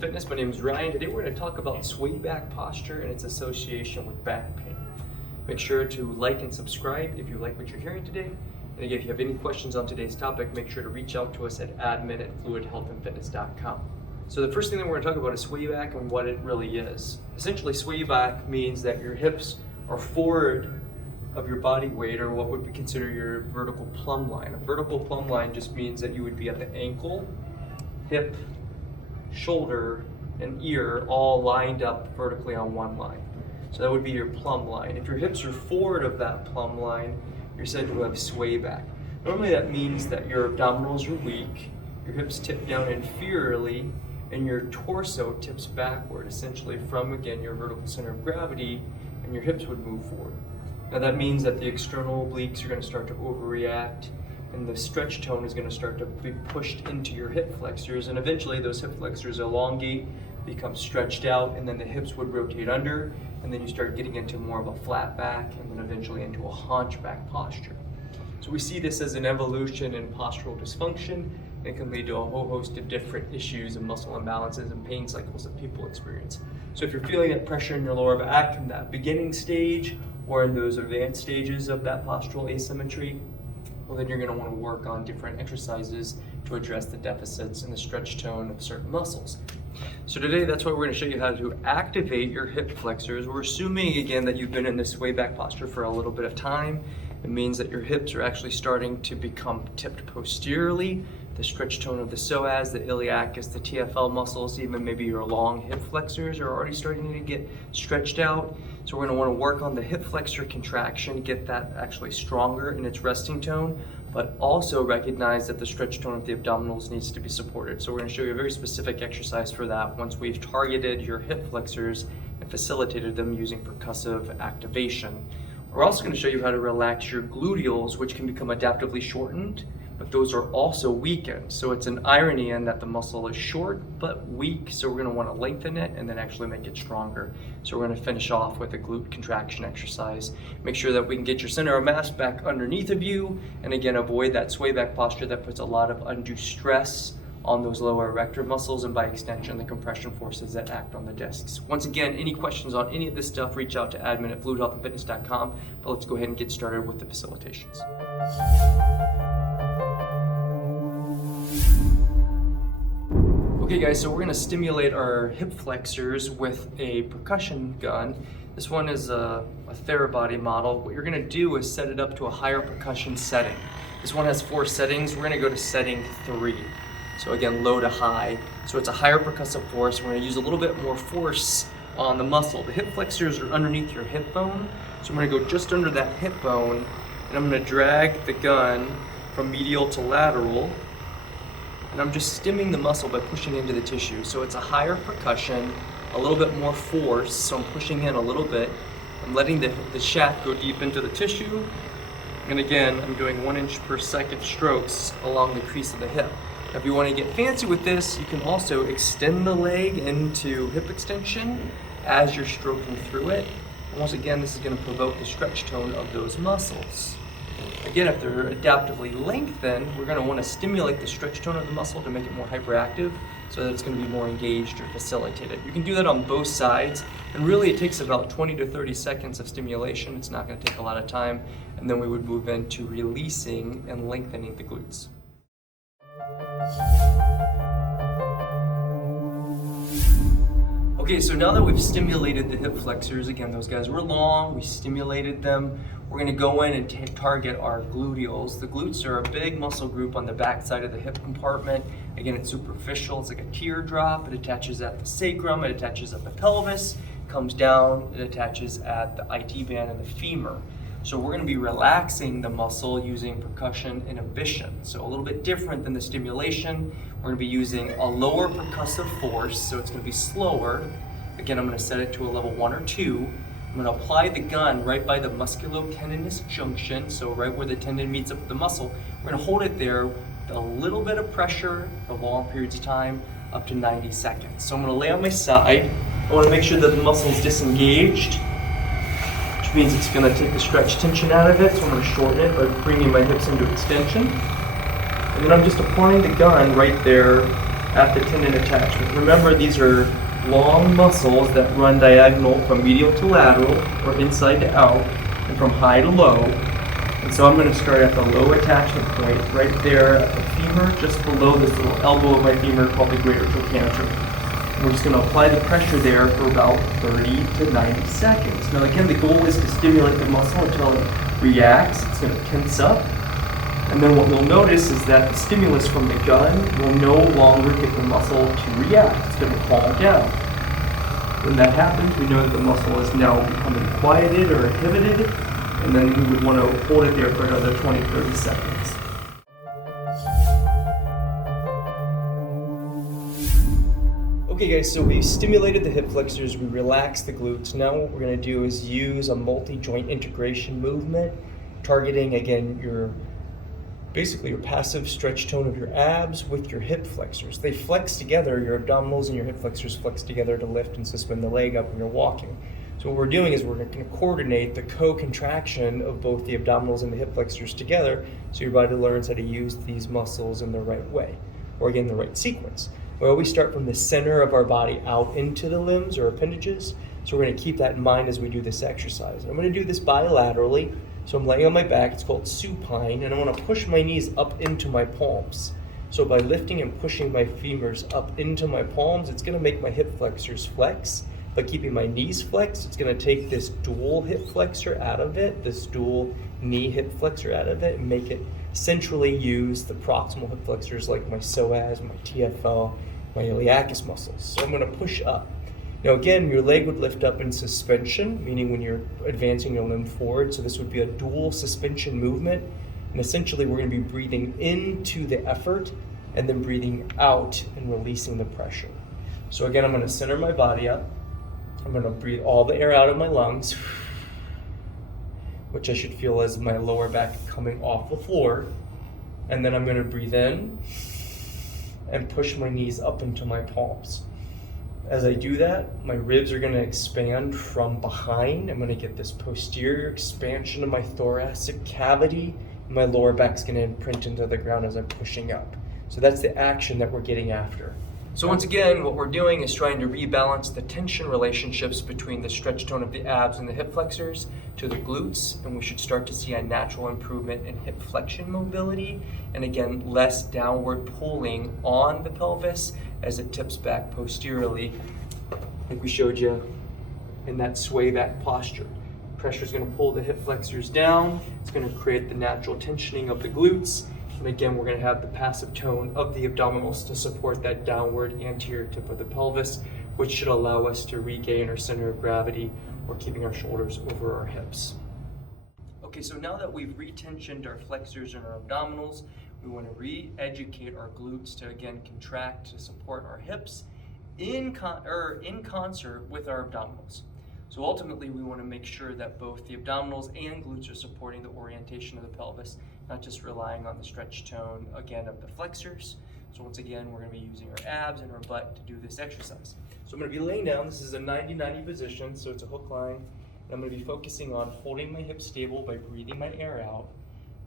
and Fitness. My name is Ryan. Today we're going to talk about swayback posture and its association with back pain. Make sure to like and subscribe if you like what you're hearing today. And again, if you have any questions on today's topic, make sure to reach out to us at admin@fluidhealthandfitness.com. So the first thing that we're going to talk about is swayback and what it really is. Essentially, swayback means that your hips are forward of your body weight, or what would be considered your vertical plumb line. A vertical plumb line just means that you would be at the ankle, hip, shoulder, and ear all lined up vertically on one line. So that would be your plumb line. If your hips are forward of that plumb line, you're said to have swayback. Normally that means that your abdominals are weak, your hips tip down inferiorly, and your torso tips backward, essentially from, again, your vertical center of gravity, and your hips would move forward. Now that means that the external obliques are going to start to overreact, and the stretch tone is going to start to be pushed into your hip flexors, and eventually those hip flexors elongate, become stretched out, and then the hips would rotate under, and then you start getting into more of a flat back, and then eventually into a hunchback posture. So we see this as an evolution in postural dysfunction. It can lead to a whole host of different issues and muscle imbalances and pain cycles that people experience. So if you're feeling that pressure in your lower back in that beginning stage or in those advanced stages of that postural asymmetry, well, then you're going to want to work on different exercises to address the deficits in the stretch tone of certain muscles. So today, that's why we're going to show you how to activate your hip flexors. We're assuming, again, that you've been in this swayback posture for a little bit of time. It means that your hips are actually starting to become tipped posteriorly. The stretch tone of the psoas, the iliacus, the TFL muscles, even maybe your long hip flexors are already starting to get stretched out. So we're going to want to work on the hip flexor contraction, get that actually stronger in its resting tone, but also recognize that the stretch tone of the abdominals needs to be supported. So we're going to show you a very specific exercise for that once we've targeted your hip flexors and facilitated them using percussive activation. We're also going to show you how to relax your gluteals, which can become adaptively shortened, but those are also weakened. So it's an irony in that the muscle is short but weak, so we're going to want to lengthen it and then actually make it stronger. So we're going to finish off with a glute contraction exercise. Make sure that we can get your center of mass back underneath of you, and again, avoid that swayback posture that puts a lot of undue stress on those lower erector muscles, and by extension, the compression forces that act on the discs. Once again, any questions on any of this stuff, reach out to admin@fluidhealthandfitness.com, but let's go ahead and get started with the facilitations. Okay guys, so we're going to stimulate our hip flexors with a percussion gun. This one is a Therabody model. What you're going to do is set it up to a higher percussion setting. This one has 4 settings. We're going to go to setting 3. So again, low to high. So it's a higher percussive force. We're going to use a little bit more force on the muscle. The hip flexors are underneath your hip bone. So I'm going to go just under that hip bone, and I'm going to drag the gun from medial to lateral. And I'm just stimming the muscle by pushing into the tissue. So it's a higher percussion, a little bit more force, so I'm pushing in a little bit. I'm letting the shaft go deep into the tissue. And again, I'm doing 1 inch per second strokes along the crease of the hip. Now, if you want to get fancy with this, you can also extend the leg into hip extension as you're stroking through it. And once again, this is going to provoke the stretch tone of those muscles. Again, if they're adaptively lengthened, we're going to want to stimulate the stretch tone of the muscle to make it more hyperactive so that it's going to be more engaged or facilitated. You can do that on both sides, and really it takes about 20 to 30 seconds of stimulation. It's not going to take a lot of time, and then we would move into releasing and lengthening the glutes. Okay, so now that we've stimulated the hip flexors, again, those guys were long, we stimulated them. We're going to go in and target our gluteals. The glutes are a big muscle group on the back side of the hip compartment. Again, it's superficial, it's like a teardrop. It attaches at the sacrum, it attaches at the pelvis, comes down, it attaches at the IT band and the femur. So we're going to be relaxing the muscle using percussion inhibition. So a little bit different than the stimulation. We're going to be using a lower percussive force, so it's going to be slower. Again, I'm going to set it to a level 1 or 2. I'm going to apply the gun right by the musculotendinous junction, so right where the tendon meets up with the muscle. We're going to hold it there with a little bit of pressure for long periods of time, up to 90 seconds. So I'm going to lay on my side. I want to make sure that the muscle is disengaged, which means it's going to take the stretch tension out of it. So I'm going to shorten it by bringing my hips into extension. And then I'm just applying the gun right there at the tendon attachment. Remember, these are long muscles that run diagonal from medial to lateral, or inside to out, and from high to low. And so I'm going to start at the low attachment point, right there at the femur, just below this little elbow of my femur called the greater trochanter. We're just going to apply the pressure there for about 30 to 90 seconds. Now again, the goal is to stimulate the muscle until it reacts. It's going to tense up. And then what you'll notice is that the stimulus from the gun will no longer get the muscle to react. It's going to calm down. When that happens, we know that the muscle is now becoming quieted or inhibited, and then we would want to hold it there for another 20-30 seconds. Okay guys, so we stimulated the hip flexors, we relaxed the glutes. Now what we're going to do is use a multi-joint integration movement, targeting again basically your passive stretch tone of your abs with your hip flexors. They flex together, your abdominals and your hip flexors flex together to lift and suspend the leg up when you're walking. So what we're doing is we're going to coordinate the co-contraction of both the abdominals and the hip flexors together so your body learns how to use these muscles in the right way, or again, the right sequence. We always start from the center of our body out into the limbs or appendages, so we're going to keep that in mind as we do this exercise. I'm going to do this bilaterally. So I'm laying on my back, it's called supine, and I want to push my knees up into my palms. So by lifting and pushing my femurs up into my palms, it's going to make my hip flexors flex. By keeping my knees flexed, it's going to take this dual hip flexor out of it, this dual knee hip flexor out of it, and make it centrally use the proximal hip flexors like my psoas, my TFL, my iliacus muscles. So I'm going to push up. Now again, your leg would lift up in suspension, meaning when you're advancing your limb forward. So this would be a dual suspension movement. And essentially we're going to be breathing into the effort and then breathing out and releasing the pressure. So again, I'm going to center my body up. I'm going to breathe all the air out of my lungs, which I should feel as my lower back coming off the floor. And then I'm going to breathe in and push my knees up into my palms. As I do that, my ribs are going to expand from behind. I'm going to get this posterior expansion of my thoracic cavity. And my lower back's going to imprint into the ground as I'm pushing up. So that's the action that we're getting after. So once again, what we're doing is trying to rebalance the tension relationships between the stretch tone of the abs and the hip flexors to the glutes, and we should start to see a natural improvement in hip flexion mobility, and again, less downward pulling on the pelvis as it tips back posteriorly, like we showed you in that swayback posture. Pressure is going to pull the hip flexors down. It's going to create the natural tensioning of the glutes. And again, we're going to have the passive tone of the abdominals to support that downward anterior tip of the pelvis, which should allow us to regain our center of gravity or keeping our shoulders over our hips. Okay, so now that we've retensioned our flexors and our abdominals, we want to re-educate our glutes to again contract to support our hips in concert with our abdominals. So ultimately, we want to make sure that both the abdominals and glutes are supporting the orientation of the pelvis, not just relying on the stretch tone, again, of the flexors. So once again, we're going to be using our abs and our butt to do this exercise. So I'm going to be laying down. This is a 90-90 position, so it's a hook line. And I'm going to be focusing on holding my hips stable by breathing my air out.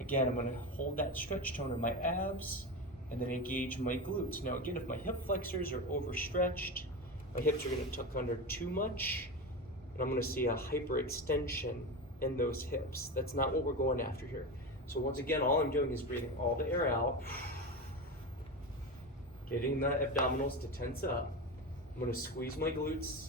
Again, I'm going to hold that stretch tone in my abs and then engage my glutes. Now again, if my hip flexors are overstretched, my hips are going to tuck under too much, and I'm going to see a hyperextension in those hips. That's not what we're going after here. So once again, all I'm doing is breathing all the air out, getting the abdominals to tense up. I'm going to squeeze my glutes,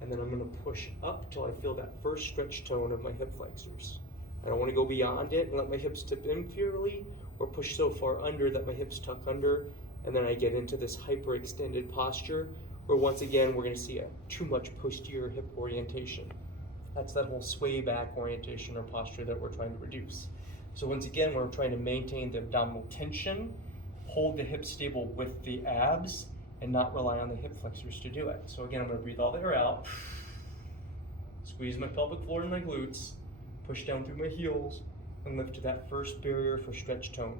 and then I'm going to push up till I feel that first stretch tone of my hip flexors. I don't want to go beyond it and let my hips tip inferiorly or push so far under that my hips tuck under, and then I get into this hyperextended posture where once again we're going to see a too much posterior hip orientation. That's that whole sway back orientation or posture that we're trying to reduce. So once again, we're trying to maintain the abdominal tension, hold the hips stable with the abs, and not rely on the hip flexors to do it. So again, I'm going to breathe all the air out, squeeze my pelvic floor and my glutes, push down through my heels, and lift to that first barrier for stretch tone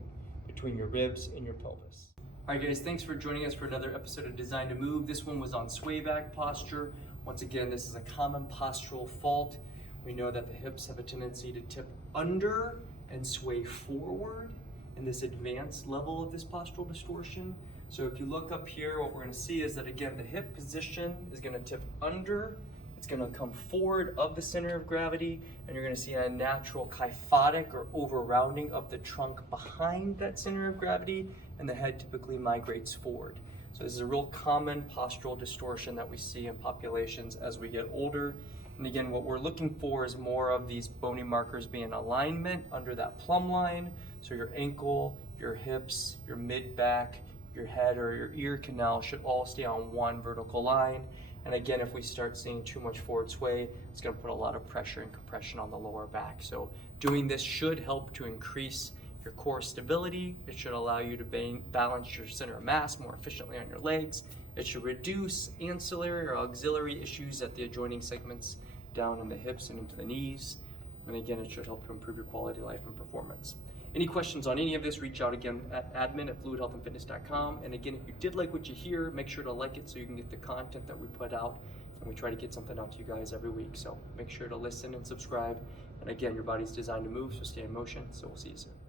between your ribs and your pelvis. All right, guys, thanks for joining us for another episode of Design to Move. This one was on sway back posture. Once again, this is a common postural fault. We know that the hips have a tendency to tip under and sway forward in this advanced level of this postural distortion. So if you look up here, what we're going to see is that again, the hip position is going to tip under. It's going to come forward of the center of gravity, and you're going to see a natural kyphotic or over rounding of the trunk behind that center of gravity, and the head typically migrates forward. So this is a real common postural distortion that we see in populations as we get older. And again, what we're looking for is more of these bony markers being in alignment under that plumb line. So your ankle, your hips, your mid-back, your head or your ear canal should all stay on one vertical line. And again, if we start seeing too much forward sway, it's going to put a lot of pressure and compression on the lower back. So doing this should help to increase your core stability. It should allow you to balance your center of mass more efficiently on your legs. It should reduce ancillary or auxiliary issues at the adjoining segments down in the hips and into the knees. And again, it should help to improve your quality of life and performance. Any questions on any of this, reach out again at admin@fluidhealthandfitness.com. And again, if you did like what you hear, make sure to like it so you can get the content that we put out. And we try to get something out to you guys every week. So make sure to listen and subscribe. And again, your body's designed to move, so stay in motion. So we'll see you soon.